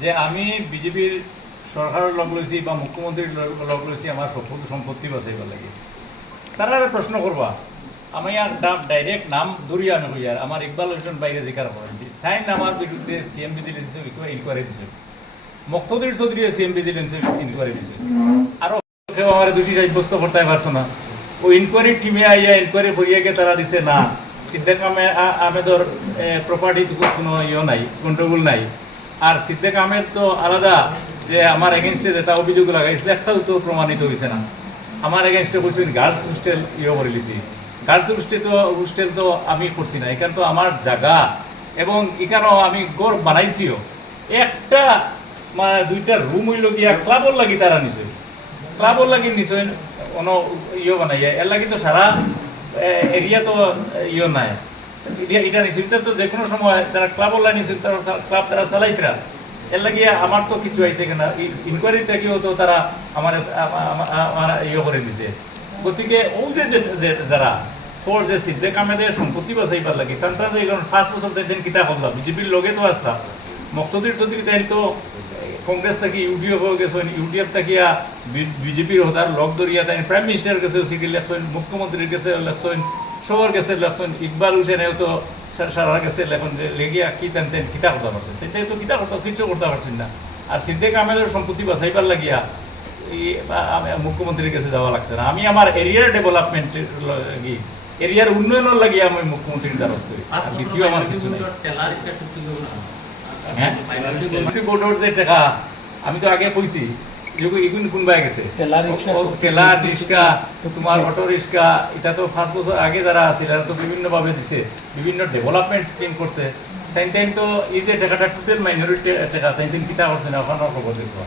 যে আমি বিজেপির সরকারের লগ লইছি বা মুখ্যমন্ত্রীর লগ লইছি আমার সম্পত্তি বাঁচাইবার লাগে। তারা প্রশ্ন করবা আমি আর ডাইরেক্ট নাম ধরিয়া আমি কই আর আমার ইকবাল হোসেন বাইরে জিকার করেন তাই আমার বিরুদ্ধে সিএম ভিজিলেন্সে ইনকোয়ারি দিছে, মুক্তদির চৌধুরী সিএম ভিজিলেন্সে ইনকোয়ারি দিছে, আরও কেউ আমার দোষী সাব্যস্ত করতে পারছো না। ওই ইনকোয়ারির টিমে আইয়া ইনকোয়ারি করিয়া গিয়ে তারা দিছে না সিদ্দিক আহমেদর প্রপার্টি কোনো নাই, গন্ডগোল নাই। আর সিদ্দিক আহমেদ তো আলাদা যে আমার এগেনস্টে যেটা অভিযোগ লাগাইছিল একটাও তো প্রমাণিত হয়েছে না। আমার এগেনস্টে বলছেন গার্লস হোস্টেল করে লিছি, গার্লস হোস্টেল তো আমি করছি না, এখান তো আমার জায়গা এবং এখানেও আমি গড় বানাইছিও। একটা মানে দুইটা রুম হইল গিয়া ক্লাবর লাগি তারা নিছে, ক্লাবর লাগি নিশ্চয় বানাইয়া এর লাগি তো সারা এরিয়া তো নাই এটা নিশ্চয় তো যে কোনো সময় তারা ক্লাবর লাইন নিছে, ক্লাব তারা চালাইতরা এর লাগিয়ে আমার তো কিছু আইছে কিনা ইনকোয়ারি থেকেও তো তারা আমার করে দিছে। গতিকে ও যে যারা ফোর যে সিদ্দিক আহমেদের সম্পত্তি বাঁচাইবার লাগে তারা তো এখন 5 বছর দিন কিতা করলাম বিজেপির লগে তো আসলাম। মুক্তদির চৌধুরী তাই তো কংগ্রেস থেকে ইউডিএফ হয়ে গেছেন, ইউডিএফ থাকিয়া বিজেপির হতার লগ ধরিয়া তাই প্রাইম মিনিস্টারের কাছেও চিঠি লেখছেন, মুখ্যমন্ত্রীর কাছে লেখছেন, সবার কাছে লেখছেন, ইকবাল হোসেনেও তো সারা কাছে লেখন লেগিয়া কি তেন কিতা করতে পারছেন, তাই তো কিতা করতে কিছু করতে পারছেন না। আর সিদ্দিক আহমেদের সম্পত্তি বাঁচাইবার লাগিয়া মুখ্যমন্ত্রীর কাছে যাওয়া লাগছে না। আমি আমার এরিয়ার ডেভেলপমেন্টের লাগি এরিয়ার উন্নয়নের লাগিয়ে আমি মুখ্যমন্ত্রীর দ্বারস্থ হয়েছি, আর দ্বিতীয় আমার কিছু নেই। হ্যাঁ বোর্ডের যে টাকা আমি তো আগে কইছি এগুলো কোনবাই গেছে টেলার রিক্সা তোমার অটো রিক্সা এটা তো 5 বছর আগে যারা আছে তারা তো বিভিন্নভাবে দিছে, বিভিন্ন ডেভেলপমেন্ট স্কিম করছে। তাই তো এই যে টাকাটা টোটাল মাইনরিটি টাকা তাই কিতা করছে না ওখানে খবর দেখবো।